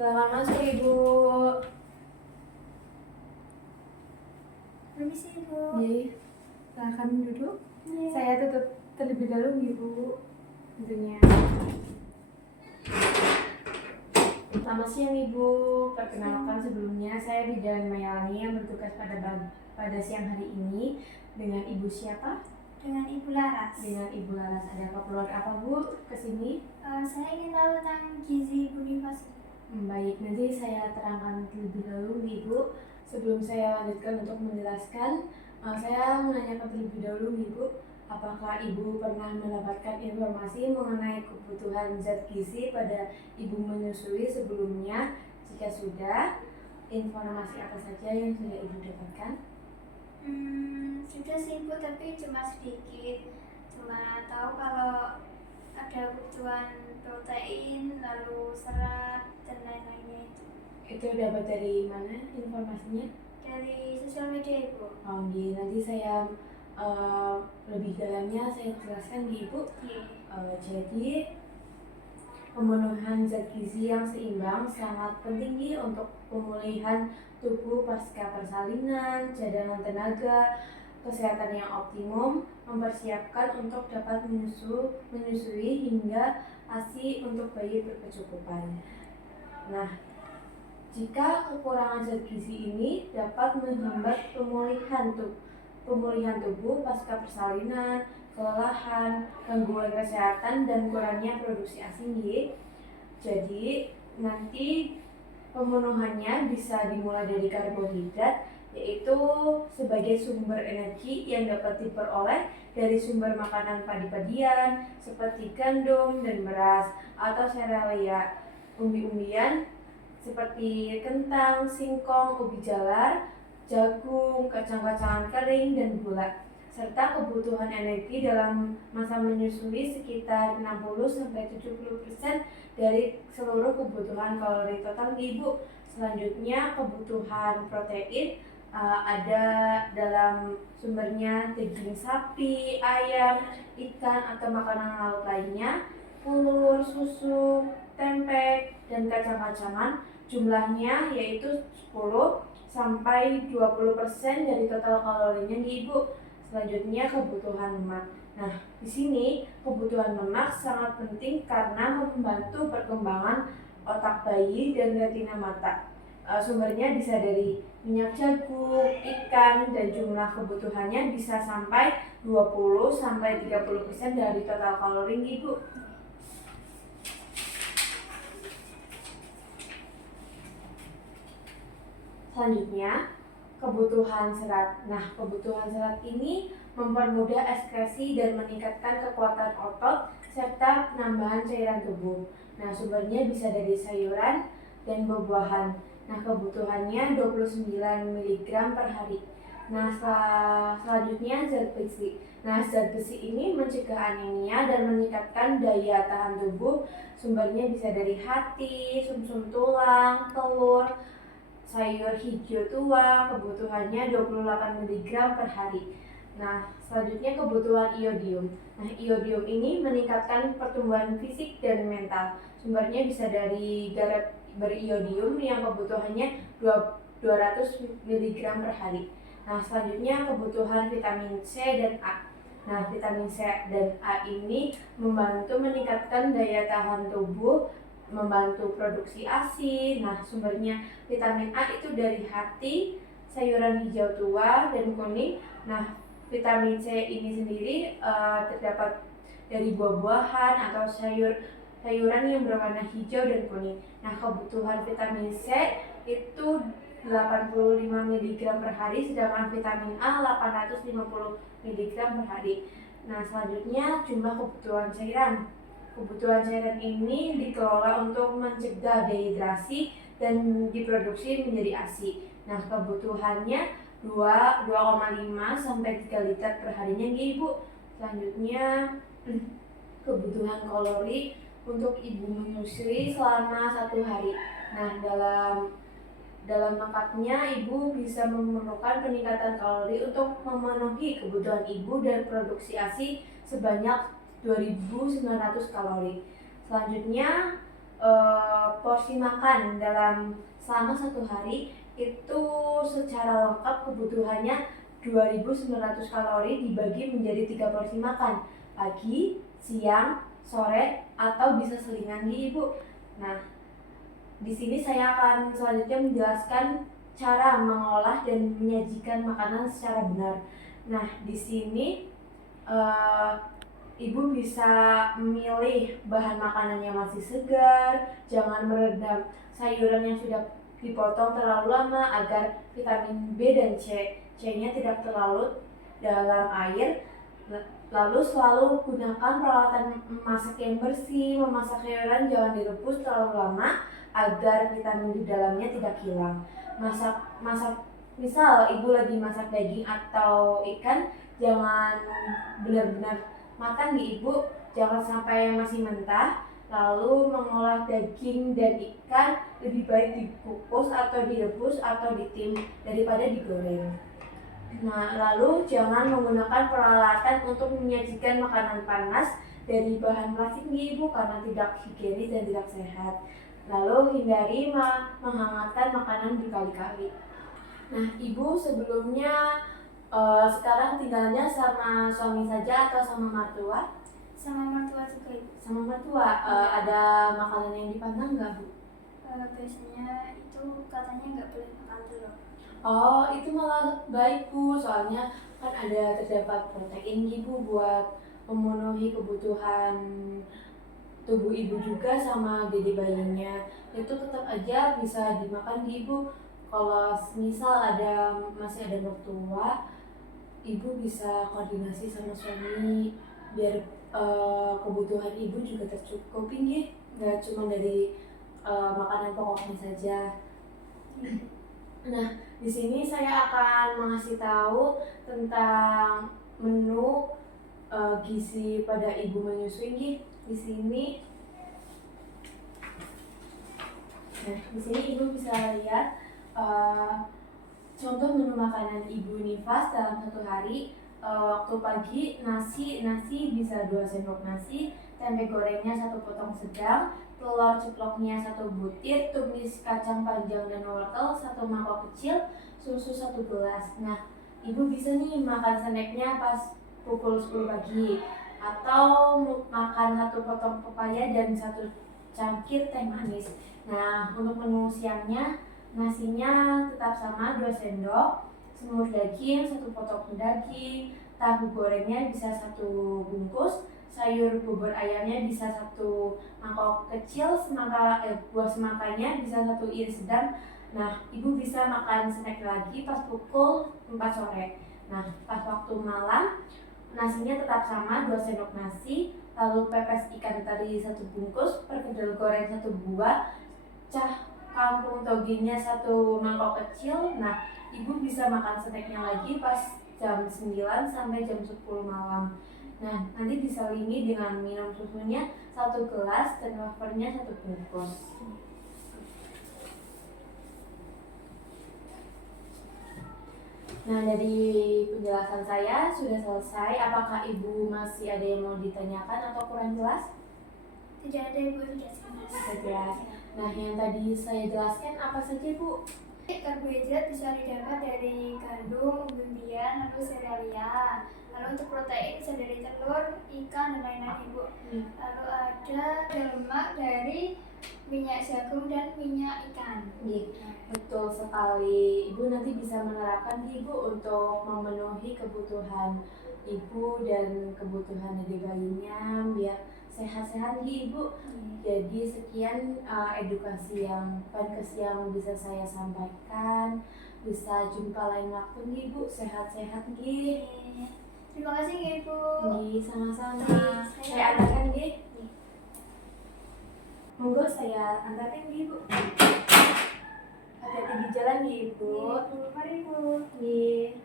Selamat masuk Ibu. Permisi Ibu. Silakan duduk. Iya. Saya tutup terlebih dahulu Ibu. Tentunya. Selamat siang Ibu. Perkenalkan sebelumnya saya Bidan Mayalani yang bertugas pada siang hari ini. Dengan Ibu siapa? Dengan Ibu Laras. Dengan Ibu Laras. Ada keperluan apa Bu kesini? Saya ingin tahu tentang gizi Boniface. Baik, nanti saya terangkan terlebih dahulu Ibu. Sebelum saya lanjutkan untuk menjelaskan, saya menanyakan terlebih dahulu Ibu, apakah Ibu pernah mendapatkan informasi mengenai kebutuhan zat gizi pada Ibu menyusui sebelumnya? Jika sudah, informasi apa saja yang sudah Ibu dapatkan? Sudah sih Ibu, tapi cuma sedikit. Cuma tahu kalau ada kebutuhan protein, lalu serat, dan lain-lainnya itu. Itu dapat dari mana informasinya? Dari sosial media Ibu. Oh, nanti saya lebih dalamnya saya jelaskan di Ibu. Jadi pemenuhan zat gizi yang seimbang sangat penting untuk pemulihan tubuh pasca persalinan, cadangan tenaga, kesehatan yang optimum, mempersiapkan untuk dapat menyusui hingga ASI untuk bayi berkecukupan. Nah, jika kekurangan zat gizi ini dapat menghambat pemulihan tubuh pasca persalinan, kelelahan, gangguan kesehatan, dan kurangnya produksi ASI. Jadi nanti pemenuhannya bisa dimulai dari karbohidrat, yaitu sebagai sumber energi yang dapat diperoleh dari sumber makanan padi-padian seperti gandum dan beras, atau serealia umbi-umbian seperti kentang, singkong, ubi jalar, jagung, kacang-kacangan kering, dan gula, serta kebutuhan energi dalam masa menyusui sekitar 60-70% dari seluruh kebutuhan kalori total Ibu. Selanjutnya kebutuhan protein ada dalam sumbernya daging sapi, ayam, ikan, atau makanan laut lainnya, telur, susu, tempe, dan kacang-kacangan. Jumlahnya yaitu 10-20% dari total kalorinya Ibu. Selanjutnya kebutuhan lemak. Nah, di sini kebutuhan lemak sangat penting karena membantu perkembangan otak bayi dan retina mata. Sumbernya bisa dari minyak jagung, ikan, dan jumlah kebutuhannya bisa sampai 20-30% dari total kalori Ibu. Selanjutnya, kebutuhan serat. Nah, kebutuhan serat ini mempermudah ekskresi dan meningkatkan kekuatan otot serta penambahan cairan tubuh. Nah, sumbernya bisa dari sayuran dan buah-buahan. Nah, kebutuhannya 29 mg per hari. Nah, selanjutnya zat besi. Nah, zat besi ini mencegah anemia dan meningkatkan daya tahan tubuh. Sumbernya bisa dari hati, sumsum tulang, telur, sayur hijau tua, kebutuhannya 28 mg per hari. Nah, selanjutnya kebutuhan iodium. Nah, iodium ini meningkatkan pertumbuhan fisik dan mental. Sumbernya bisa dari garam beriodium yang kebutuhannya 200 mg per hari. Nah, selanjutnya kebutuhan vitamin C dan A. Nah, vitamin C dan A ini membantu meningkatkan daya tahan tubuh, membantu produksi ASI. Nah, sumbernya vitamin A itu dari hati, sayuran hijau tua dan kuning. Nah, vitamin C ini sendiri terdapat dari buah-buahan atau sayuran yang berwarna hijau dan kuning. Nah, kebutuhan vitamin C itu 85 mg per hari, sedangkan vitamin A 850 mg per hari. Nah, selanjutnya jumlah kebutuhan cairan. Kebutuhan cairan ini dikelola untuk mencegah dehidrasi dan diproduksi menjadi ASI. Nah, kebutuhannya 2,5 sampai 3 liter per harinya Ibu. Selanjutnya kebutuhan kalori untuk Ibu menyusui selama 1 hari. Nah, dalam lengkapnya Ibu bisa memerlukan peningkatan kalori untuk memenuhi kebutuhan Ibu dan produksi ASI sebanyak 2.900 kalori. Selanjutnya porsi makan dalam selama 1 hari itu secara lengkap kebutuhannya 2.900 kalori dibagi menjadi 3 porsi makan, pagi, siang, sore, atau bisa selingan nih Ibu. Nah, di sini saya akan selanjutnya menjelaskan cara mengolah dan menyajikan makanan secara benar. Nah, di sini Ibu bisa memilih bahan makanan yang masih segar, jangan merendam sayuran yang sudah dipotong terlalu lama agar vitamin B dan C-nya tidak terlalu dalam air. Lalu selalu gunakan peralatan memasak yang bersih, memasak sayuran jangan direbus terlalu lama agar vitamin di dalamnya tidak hilang. Masak misal Ibu lagi masak daging atau ikan, jangan benar-benar matang nih Ibu, jangan sampai masih mentah. Lalu mengolah daging dan ikan lebih baik dikukus atau direbus atau ditim daripada digoreng. Nah, lalu jangan menggunakan peralatan untuk menyajikan makanan panas dari bahan plastik nih Ibu karena tidak higienis dan tidak sehat. Lalu hindari menghangatkan makanan berkali-kali. Nah, Ibu sebelumnya sekarang tinggalnya sama suami saja atau sama mertua? Sama mertua juga Ibu. Sama mertua. Ada makanan yang dipantang nggak Bu? Biasanya itu katanya nggak boleh makan telur. Oh, itu malah baik Bu, soalnya kan ada terdapat protein Ibu buat memenuhi kebutuhan tubuh Ibu juga sama dede bayinya. Itu tetap aja bisa dimakan Ibu. Kalau misal masih ada mertua, Ibu bisa koordinasi sama suami biar kebutuhan Ibu juga tercukupi nggih, nggak cuma dari makanan pokoknya saja. Nah, di sini saya akan mengasih tahu tentang menu gizi pada ibu menyusui nggih. Di sini. Nah, di sini Ibu bisa lihat contoh menu makanan Ibu Nifas dalam 1 hari. Waktu pagi nasi bisa 2 sendok nasi, tempe gorengnya 1 potong sedang, telur ceploknya 1 butir, tumis kacang panjang dan wortel 1 mangkok kecil, susu 1 gelas. Nah, Ibu bisa nih makan snacknya pas pukul 10 pagi atau makan 1 potong pepaya dan 1 cangkir teh manis. Nah, untuk menu siangnya nasinya tetap sama 2 sendok, semur daging 1 potong daging, tahu gorengnya bisa 1 bungkus, sayur bubur ayamnya bisa 1 mangkok kecil, buah semakanya bisa 1 iris sedang. Nah, Ibu bisa makan snack lagi pas pukul 4 sore. Nah, pas waktu malam nasinya tetap sama 2 sendok nasi, lalu pepes ikan teri 1 bungkus, perkedel goreng 1 buah, cah kampung toginya 1 mangkok kecil. Nah, Ibu bisa makan snacknya lagi pas jam 9 sampai jam 10 malam. Nah, nanti diselingi dengan minum susunya 1 gelas dan wafernya 1 bungkus. Nah, dari penjelasan saya sudah selesai. Apakah Ibu masih ada yang mau ditanyakan atau kurang jelas? Tidak ada Ibu, sudah jelas. Nah, yang tadi saya jelaskan apa saja Bu? Karbohidrat bisa didapat dari gandum, umbi-umbian, lalu serealia. Lalu untuk protein bisa dari telur, ikan, dan lain-lain Ibu. Lalu ada lemak dari minyak jagung dan minyak ikan. Betul sekali. Ibu nanti bisa menerapkan Ibu untuk memenuhi kebutuhan Ibu dan kebutuhan adik bayinya biar sehat-sehat Ibu. Jadi sekian edukasi yang podcast yang bisa saya sampaikan. Bisa jumpa lain waktu Ibu. Sehat-sehat Nggih. Terima kasih Ibu. Nggih, sama-sama. Saya antarkan Nggih. Monggo saya antarkan Ibu. Hati-hati di jalan Ibu. Mari Ibu. Nggih.